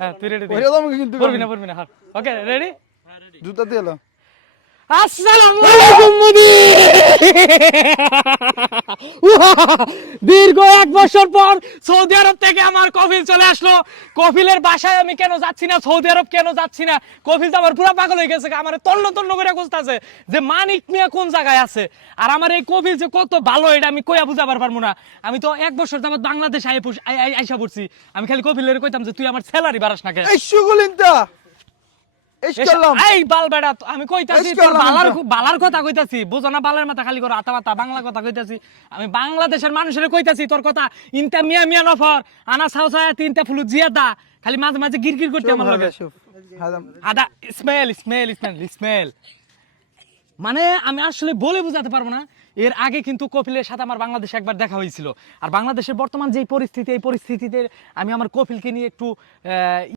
হ্যাঁ তুই রেডি ওইটা তো আমাকে কিন্তু পড়বি না হ্যাঁ ওকে রেডি জুতা দিয়ে এলো আসসালামু আলাইকুম মোদি দীর্ঘ 1 বছর পর সৌদি আরব থেকে আমার কফিল চলে আসলো। কফিলের বাসায় আমি কেন যাচ্ছি না, সৌদি আরব কেন যাচ্ছি না, কফিল তো আমার পুরো পাগল হয়ে গেছে, আমার তন্ন তন্ন করে খুঁজতেছে যে মানিক মিয়া কোন জায়গায় আছে। আর আমার এই কফিল যে কত ভালো এটা আমি কইয়া বুঝাবার পারবো না। আমি তো 1 বছর যাবত বাংলাদেশে আইসা পড়ছি, আমি খালি কফিলের কইতাম যে তুই আমার স্যালারি বাড়াস না কেন। এই সুগুলিনটা এই বাল বেড়া আমি কইতাছি তোর বালার কথা কইতাছি, বুঝো না, বালের মাথা খালি করো আতা মাথা বাংলা কথা কইতাছি। আমি বাংলাদেশের মানুষের কইতাছি তোর কথা ইনতা মিয়া মিয়া নফর আনা সাউসায়া তিনটা ফুলু জিয়াদা খালি মাঝে মাঝে গিরগির করতে আমার লাগে আদা স্মেল মানে আমি আসলে বলে বোঝাতে পারবো না। এর আগে কিন্তু কপিলের সাথে আমার বাংলাদেশে একবার দেখা হয়েছিল। আর বাংলাদেশের বর্তমান যে পরিস্থিতি, এই পরিস্থিতিতে আমি আমার কপিলকে নিয়ে একটু